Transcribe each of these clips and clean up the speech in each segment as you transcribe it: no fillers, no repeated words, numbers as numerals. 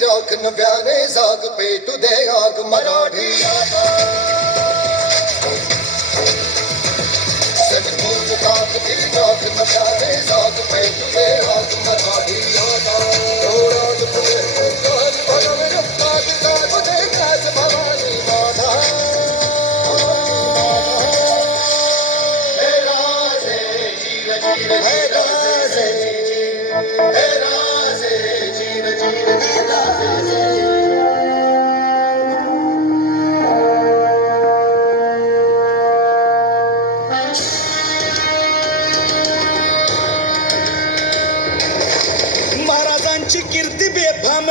राख नव्याने जाग पेटू दे आग मराठी आता सगळी ताकदी राख नव्याने जाग पेटू दे आग मराठी आता डोळ्यात फुले काल भगवे रक्तात जागू दे कास भवानी माता हे राजे जीर जीर हे राजे हे राजे जीर जीर हे राजे महाराजांची कीर्ती बेफाम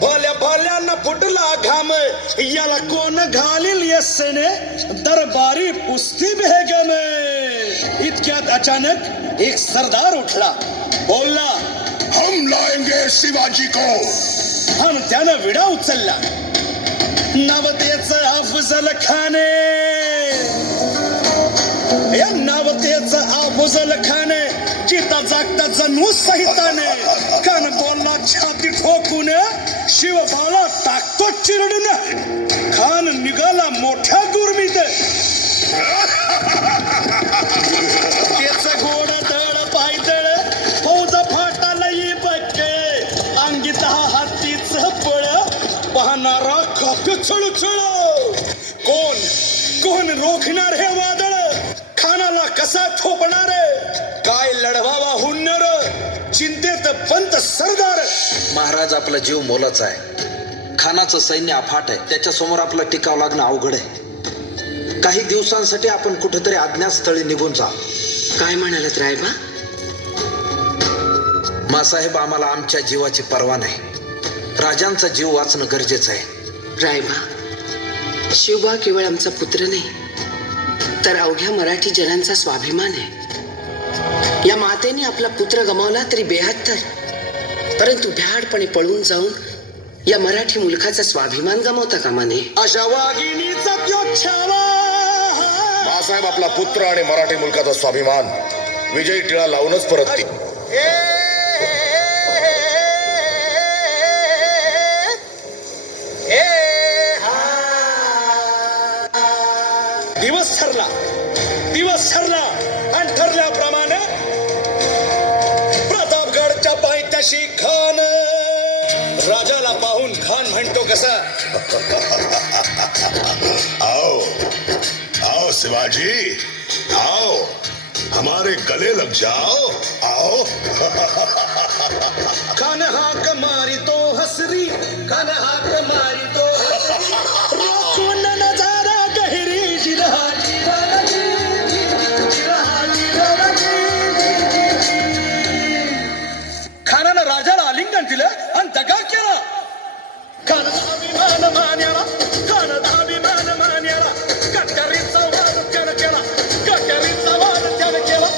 भल्या भल्यांना फुटला घाम याला कोण घालील यस्सेने दरबारी पुस्ती भेगम इतक्यात अचानक एक सरदार उठला बोलला हम लाएंगे शिवाजी को आणि त्यानं विडा उचलला नवतेच अफजल खाने या नवतेच अफजल खाने चिता जागता जणू सहिताने कान बोलला छाती ठोकून शिवबाला टाकतो चिरडून खान निघाला मोठ्या गुरमीत त्याच गोड दळ पायदळ फौज फाटाला बक्के अंगी 10 हातीच पळ पाहणारा काप्य छळछळ कोण रोखणार हे वादळ खानाला कसा थोपणार काय लढवावा हुन्नर चिंतेत पंत सरदार महाराज आपला जीव मोलाचा आहे खानाचं सैन्य अफाट आहे त्याच्या समोर आपला टिकाव लागणं अवघड आहे काही दिवसांसाठी आपण कुठेतरी अज्ञात स्थळी निघून जा काय म्हणालात रायबा मासाहेब आम्हाला आमच्या जीवाची पर्वा नाही राजांचा जीव वाचणं गरजेचं आहे रायबा शिवबा केवळ आमचा पुत्र नाही तर अवघ्या मराठी जनांचा स्वाभिमान आहे या मातेने आपला पुत्र गमावला तरी 72 परंतु भ्याडपणे पळून जाऊन या मराठी मुलखाचा स्वाभिमान गमावता कामा नये अशा वाघिणीचा त्यो छावा मासाहेब आपला पुत्र आणि मराठी मुलकाचा स्वाभिमान विजयी टिळा लावूनच परततील दिवस ठरला आणि ठरल्याप्रमाणे प्रतापगडच्या पायथ्याशी खान राजाला पाहून खान म्हणतो कसा आओ आओ शिवाजी आओ हमारे गले लग जाओ आओ खान हाक मारी तो हसरी खान हाक मारी तो रोखून नजारा गहिरी जिरहा खानानं राजाला आलिंगन दिलं आणि दगा केला खानाचा अभिमान मान्याला खानाचा अभिमान मान्याला कट्यारीचा वाद त्यानं केला कट्यारीचा वाद त्यानं केला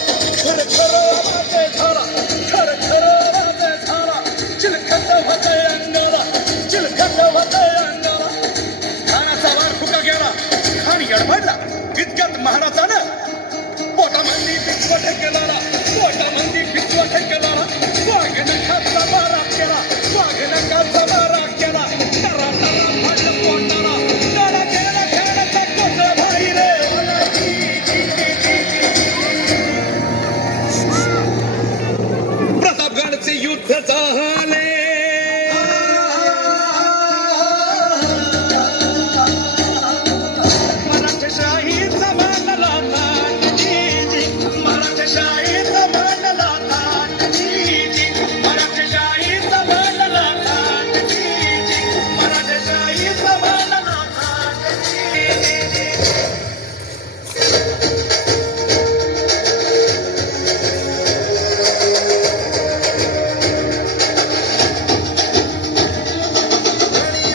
खरं खरं वाद झाला खरं खरं वाद झाला चिलखत होतंय अंगाला चिलखत होतंय अंगाला खानाचा वार फुका गेला खान गडबडला इतक्यात महाराजानं पोटामंदी पिचवट केला पोटामंदी पिचवट केला वाघनखाचा मारा केला वाघनखाचा मारा केला तरा तरा फाटलं पोटाला तरा गेला खेळाचा कोसळ भाई रे प्रतापगडचे युद्ध झाले मराठशाहीचा मानला मराठशाहीचा मानला मराठशाहीचा मानला मराठशाहीचा मानला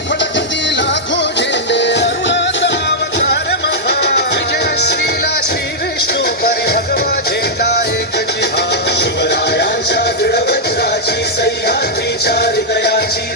फडकती लाखो झेंडे अरुणाचा अवतार महा विजयश्रीला श्री विष्णू परी भगवा झेंडा एकची हा शिवरायांच्या दृढवज्राची सह्याद्रीच्या हृदयाची